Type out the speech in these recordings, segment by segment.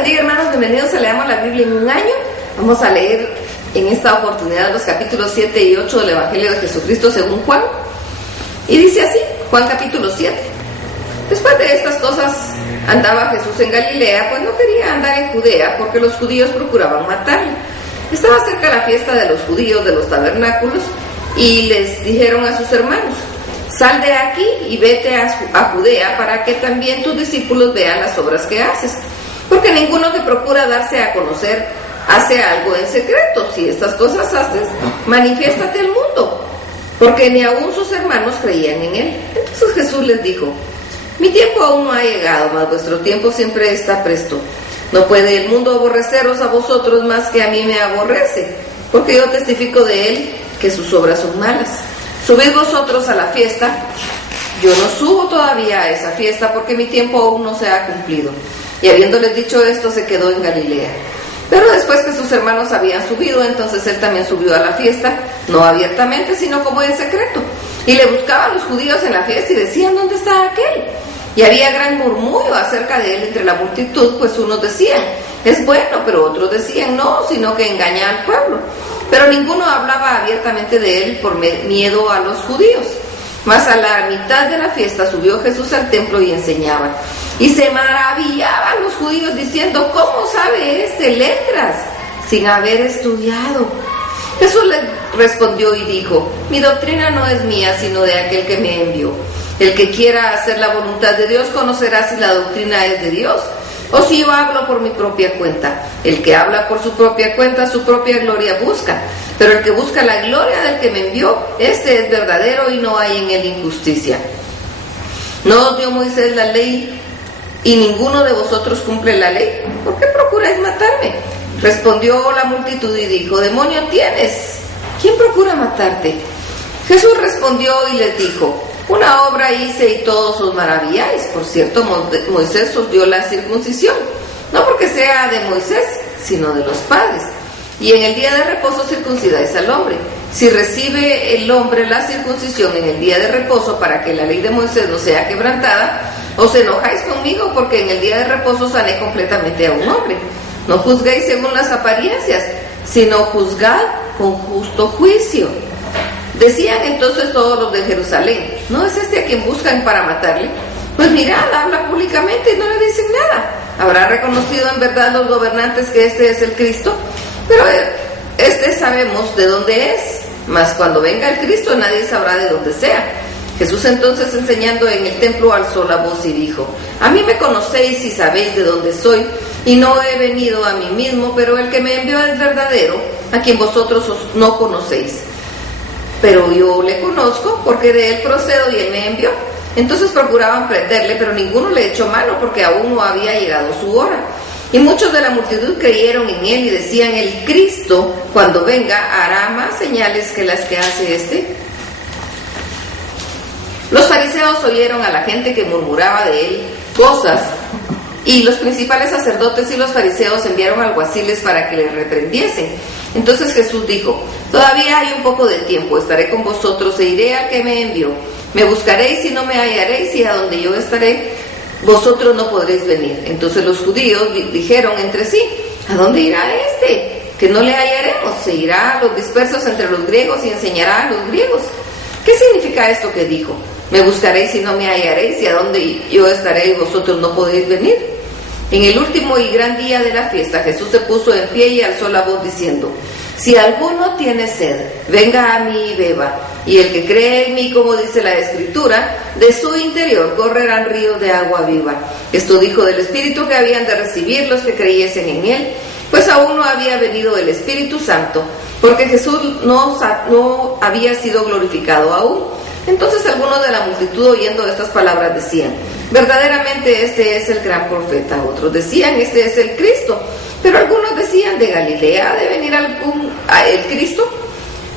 bendiga, hermanos, bienvenidos a Leamos la Biblia en un año. Vamos a leer en esta oportunidad los capítulos 7 y 8 del Evangelio de Jesucristo según Juan. Y dice así, Juan capítulo 7. Después de estas cosas andaba Jesús en Galilea, pues no quería andar en Judea porque los judíos procuraban matarle. Estaba cerca la fiesta de los judíos de los tabernáculos y les dijeron a sus hermanos: sal de aquí y vete a Judea para que también tus discípulos vean las obras que haces. Porque ninguno que procura darse a conocer hace algo en secreto. Si estas cosas haces, manifiéstate al mundo. Porque ni aún sus hermanos creían en él. Entonces Jesús les dijo: mi tiempo aún no ha llegado, mas vuestro tiempo siempre está presto. No puede el mundo aborreceros a vosotros más que a mí me aborrece, porque yo testifico de él que sus obras son malas. Subid vosotros a la fiesta. Yo no subo todavía a esa fiesta porque mi tiempo aún no se ha cumplido. Y habiéndoles dicho esto, se quedó en Galilea. Pero después que sus hermanos habían subido, entonces él también subió a la fiesta, no abiertamente, sino como en secreto. Y le buscaban los judíos en la fiesta y decían: ¿dónde está aquel? Y había gran murmullo acerca de él entre la multitud, pues unos decían: es bueno, pero otros decían: no, sino que engaña al pueblo. Pero ninguno hablaba abiertamente de él por miedo a los judíos. Mas a la mitad de la fiesta subió Jesús al templo y enseñaba. Y se maravillaban los judíos diciendo: ¿cómo sabe este letras sin haber estudiado? Jesús les respondió y dijo: mi doctrina no es mía, sino de aquel que me envió. El que quiera hacer la voluntad de Dios conocerá si la doctrina es de Dios o si yo hablo por mi propia cuenta. El que habla por su propia cuenta, su propia gloria busca. Pero el que busca la gloria del que me envió, este es verdadero y no hay en él injusticia. ¿No os dio Moisés la ley y ninguno de vosotros cumple la ley? ¿Por qué procuráis matarme? Respondió la multitud y dijo: demonio tienes, ¿quién procura matarte? Jesús respondió y les dijo: una obra hice y todos os maravilláis. Por cierto, Moisés os dio la circuncisión, no porque sea de Moisés, sino de los padres. Y en el día de reposo circuncidáis al hombre. Si recibe el hombre la circuncisión en el día de reposo para que la ley de Moisés no sea quebrantada, os enojáis conmigo porque en el día de reposo sané completamente a un hombre. No juzguéis según las apariencias, sino juzgad con justo juicio. Decían entonces todos los de Jerusalén: ¿no es este a quien buscan para matarle? Pues mirad, habla públicamente y no le dicen nada. ¿Habrá reconocido en verdad los gobernantes que este es el Cristo? Pero este sabemos de dónde es, mas cuando venga el Cristo nadie sabrá de dónde sea. Jesús entonces, enseñando en el templo, alzó la voz y dijo: a mí me conocéis y sabéis de dónde soy, y no he venido a mí mismo, pero el que me envió es verdadero, a quien vosotros no conocéis. Pero yo le conozco, porque de él procedo y él me envió. Entonces procuraban prenderle, pero ninguno le echó mano, porque aún no había llegado su hora. Y muchos de la multitud creyeron en él y decían: el Cristo, cuando venga, hará más señales que las que hace este. Los fariseos oyeron a la gente que murmuraba de él cosas, y los principales sacerdotes y los fariseos enviaron alguaciles para que le reprendiesen. Entonces Jesús dijo: todavía hay un poco de tiempo, estaré con vosotros e iré al que me envió. Me buscaréis y no me hallaréis, y a donde yo estaré, vosotros no podréis venir. Entonces los judíos dijeron entre sí: ¿a dónde irá este? Que no le hallaremos. Se irá a los dispersos entre los griegos y enseñará a los griegos. ¿Qué significa esto que dijo? Me buscaréis y no me hallaréis, y a donde yo estaré y vosotros no podéis venir. En el último y gran día de la fiesta, Jesús se puso en pie y alzó la voz diciendo: si alguno tiene sed, venga a mí y beba. Y el que cree en mí, como dice la Escritura, de su interior correrán ríos de agua viva. Esto dijo del Espíritu que habían de recibir los que creyesen en él, pues aún no había venido el Espíritu Santo, porque Jesús no había sido glorificado aún. Entonces algunos de la multitud, oyendo estas palabras, decían: verdaderamente este es el gran profeta. Otros decían: este es el Cristo. Pero algunos decían: ¿de Galilea ha de venir el Cristo?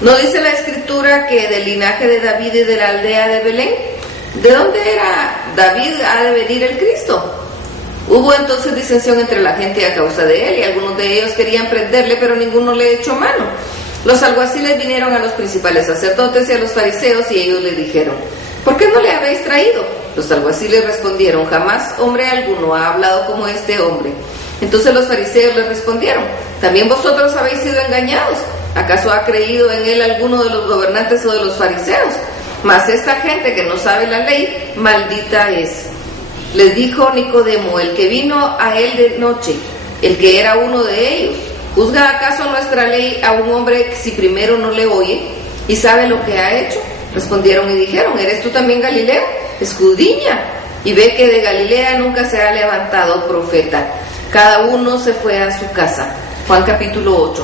¿No dice la Escritura que del linaje de David y de la aldea de Belén? ¿De dónde era David ha de venir el Cristo? Hubo entonces disensión entre la gente a causa de él, y algunos de ellos querían prenderle, pero ninguno le echó mano. Los alguaciles vinieron a los principales sacerdotes y a los fariseos, y ellos le dijeron: ¿por qué no le habéis traído? Los alguaciles respondieron: jamás hombre alguno ha hablado como este hombre. Entonces los fariseos les respondieron: ¿también vosotros habéis sido engañados? ¿Acaso ha creído en él alguno de los gobernantes o de los fariseos? Mas esta gente que no sabe la ley, maldita es. Les dijo Nicodemo, el que vino a él de noche, el que era uno de ellos: ¿juzga acaso nuestra ley a un hombre si primero no le oye y sabe lo que ha hecho? Respondieron y dijeron: ¿eres tú también Galileo? Escudriña y ve que de Galilea nunca se ha levantado profeta. Cada uno se fue a su casa. Juan capítulo 8.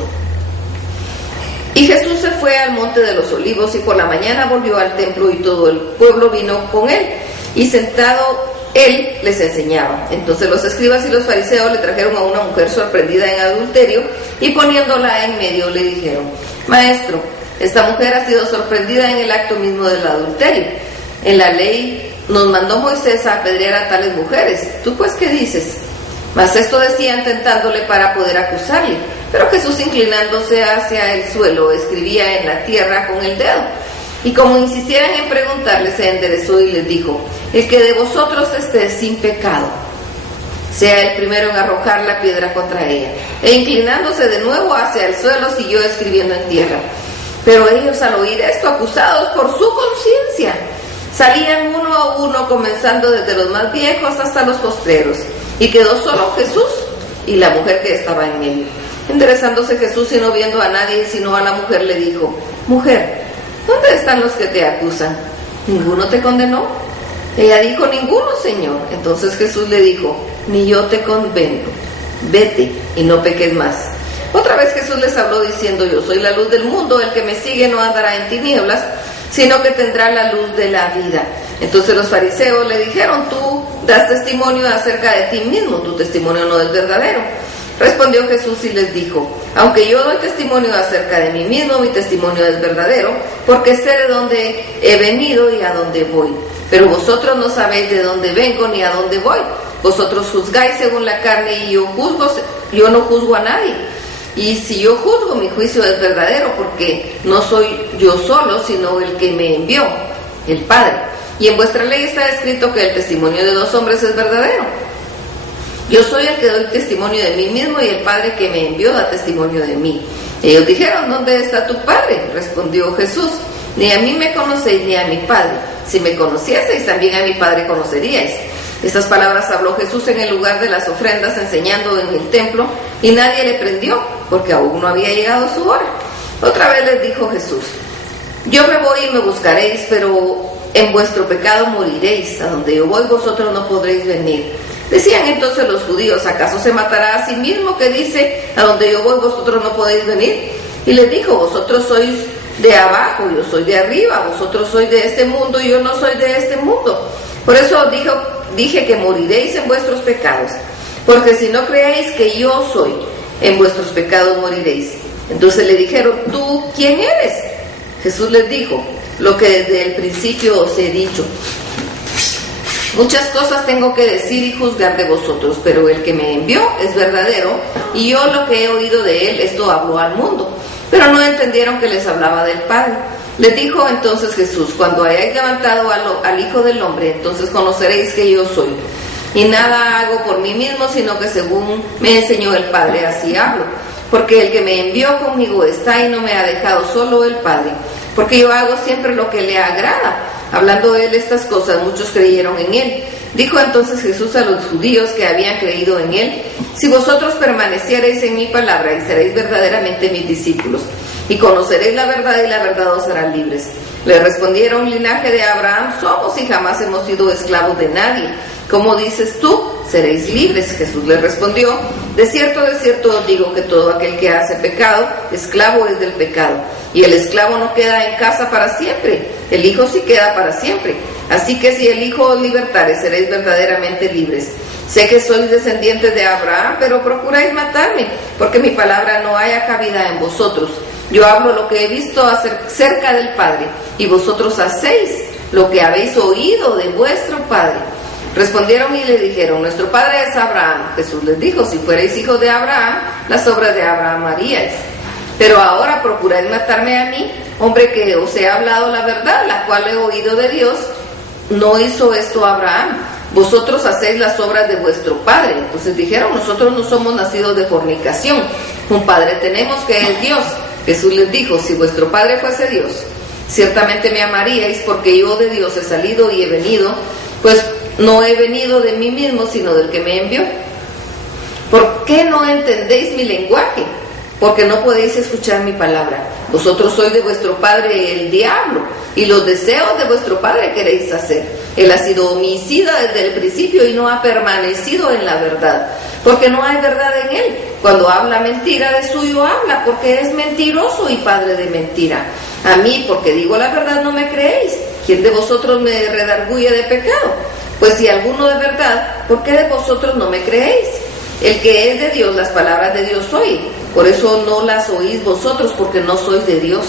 Y Jesús se fue al monte de los olivos y por la mañana volvió al templo y todo el pueblo vino con él, y sentado él les enseñaba. Entonces los escribas y los fariseos le trajeron a una mujer sorprendida en adulterio y poniéndola en medio le dijeron: Maestro, esta mujer ha sido sorprendida en el acto mismo del adulterio. En la ley nos mandó Moisés a apedrear a tales mujeres. ¿Tú pues qué dices? Mas esto decían tentándole para poder acusarle. Pero Jesús, inclinándose hacia el suelo, escribía en la tierra con el dedo. Y como insistieran en preguntarle, se enderezó y les dijo: el que de vosotros esté sin pecado, sea el primero en arrojar la piedra contra ella. E inclinándose de nuevo hacia el suelo, siguió escribiendo en tierra. Pero ellos, al oír esto, acusados por su conciencia, salían uno a uno, comenzando desde los más viejos hasta los postreros. Y quedó solo Jesús y la mujer que estaba en medio. Enderezándose Jesús y no viendo a nadie sino a la mujer, le dijo: Mujer, ¿dónde están los que te acusan? ¿Ninguno te condenó? Ella dijo: Ninguno, Señor. Entonces Jesús le dijo: Ni yo te condeno. Vete y no peques más. Otra vez Jesús les habló diciendo: Yo soy la luz del mundo, el que me sigue no andará en tinieblas, sino que tendrá la luz de la vida. Entonces los fariseos le dijeron: Tú das testimonio acerca de ti mismo, tu testimonio no es verdadero. Respondió Jesús y les dijo: Aunque yo doy testimonio acerca de mí mismo, mi testimonio es verdadero, porque sé de dónde he venido y a dónde voy. Pero vosotros no sabéis de dónde vengo ni a dónde voy. Vosotros juzgáis según la carne y yo no juzgo a nadie. Y si yo juzgo, mi juicio es verdadero, porque no soy yo solo, sino el que me envió, el Padre. Y en vuestra ley está escrito que el testimonio de dos hombres es verdadero. Yo soy el que doy testimonio de mí mismo, y el Padre que me envió da testimonio de mí. Ellos dijeron: ¿dónde está tu Padre? Respondió Jesús: Ni a mí me conocéis ni a mi Padre. Si me conocieseis, también a mi Padre conoceríais. Estas palabras habló Jesús en el lugar de las ofrendas, enseñando en el templo, y nadie le prendió, porque aún no había llegado su hora. Otra vez les dijo Jesús: Yo me voy y me buscaréis, pero en vuestro pecado moriréis. A donde yo voy, vosotros no podréis venir. Decían entonces los judíos: ¿acaso se matará a sí mismo, que dice: a donde yo voy, vosotros no podéis venir? Y les dijo: Vosotros sois de abajo, yo soy de arriba. Vosotros sois de este mundo, y yo no soy de este mundo. Por eso dije que moriréis en vuestros pecados, porque si no creéis que yo soy, en vuestros pecados moriréis. Entonces le dijeron: ¿tú quién eres? Jesús les dijo: lo que desde el principio os he dicho. Muchas cosas tengo que decir y juzgar de vosotros, pero el que me envió es verdadero, y yo lo que he oído de él, esto hablo al mundo. Pero no entendieron que les hablaba del Padre. Les dijo entonces Jesús: cuando hayáis levantado al Hijo del Hombre, entonces conoceréis que yo soy. Y nada hago por mí mismo, sino que según me enseñó el Padre, así hablo. Porque el que me envió conmigo está, y no me ha dejado solo el Padre. Porque yo hago siempre lo que le agrada. Hablando él estas cosas, muchos creyeron en él. Dijo entonces Jesús a los judíos que habían creído en él: si vosotros permaneciereis en mi palabra, y seréis verdaderamente mis discípulos, y conoceréis la verdad, y la verdad os hará libres. Le respondieron: linaje de Abraham somos, y jamás hemos sido esclavos de nadie. ¿Cómo dices tú: seréis libres? Jesús le respondió: de cierto os digo que todo aquel que hace pecado, esclavo es del pecado. Y el esclavo no queda en casa para siempre, el Hijo sí queda para siempre. Así que si el Hijo os libertare, seréis verdaderamente libres. Sé que sois descendientes de Abraham, pero procuráis matarme, porque mi palabra no haya cabida en vosotros. Yo hablo lo que he visto cerca del Padre, y vosotros hacéis lo que habéis oído de vuestro Padre. Respondieron y le dijeron: nuestro padre es Abraham. Jesús les dijo: si fuerais hijos de Abraham, las obras de Abraham haríais. Pero ahora procuráis matarme a mí, hombre que os he hablado la verdad, la cual he oído de Dios. No hizo esto Abraham, vosotros hacéis las obras de vuestro padre. Entonces dijeron, nosotros no somos nacidos de fornicación, un padre tenemos que es Dios. Jesús les dijo, si vuestro padre fuese Dios, ciertamente me amaríais, porque yo de Dios he salido y he venido, pues no he venido de mí mismo, sino del que me envió. ¿Por qué no entendéis mi lenguaje? Porque no podéis escuchar mi palabra. Vosotros sois de vuestro padre el diablo, y los deseos de vuestro padre queréis hacer. Él ha sido homicida desde el principio y no ha permanecido en la verdad, porque no hay verdad en él. Cuando habla mentira, de suyo habla, porque es mentiroso y padre de mentira. A mí, porque digo la verdad, no me creéis. ¿Quién de vosotros me redarguye de pecado? Pues si alguno de verdad, ¿por qué de vosotros no me creéis? El que es de Dios, las palabras de Dios oye. Por eso no las oís vosotros, porque no sois de Dios.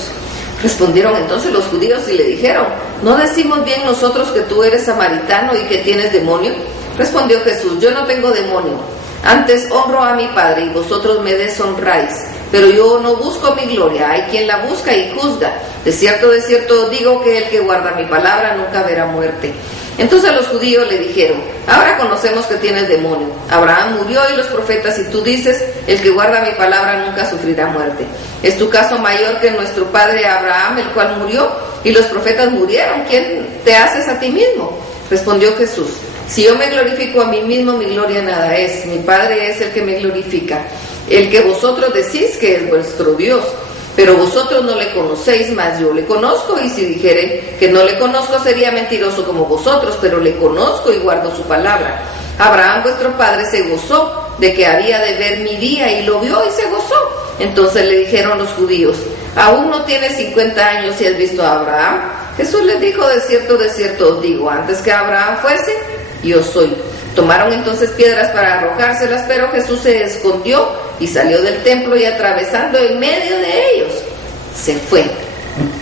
Respondieron entonces los judíos y le dijeron, ¿no decimos bien nosotros que tú eres samaritano y que tienes demonio? Respondió Jesús, yo no tengo demonio, antes honro a mi Padre y vosotros me deshonráis. Pero yo no busco mi gloria, hay quien la busca y juzga. De cierto os digo que el que guarda mi palabra nunca verá muerte. Entonces los judíos le dijeron, ahora conocemos que tienes demonio. Abraham murió y los profetas, y tú dices, el que guarda mi palabra nunca sufrirá muerte. ¿Es tu caso mayor que nuestro padre Abraham, el cual murió? Y los profetas murieron. ¿Quién te haces a ti mismo? Respondió Jesús, si yo me glorifico a mí mismo, mi gloria nada es. Mi Padre es el que me glorifica, el que vosotros decís que es vuestro Dios. Pero vosotros no le conocéis, mas yo le conozco, y si dijere que no le conozco sería mentiroso como vosotros, pero le conozco y guardo su palabra. Abraham vuestro padre se gozó de que había de ver mi día, y lo vio y se gozó. Entonces le dijeron los judíos, aún no tienes 50 años y has visto a Abraham. Jesús les dijo, de cierto os digo, antes que Abraham fuese, yo soy. Tomaron entonces piedras para arrojárselas, pero Jesús se escondió y salió del templo, y atravesando en medio de ellos, se fue.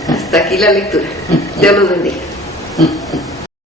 Hasta aquí la lectura. Dios los bendiga.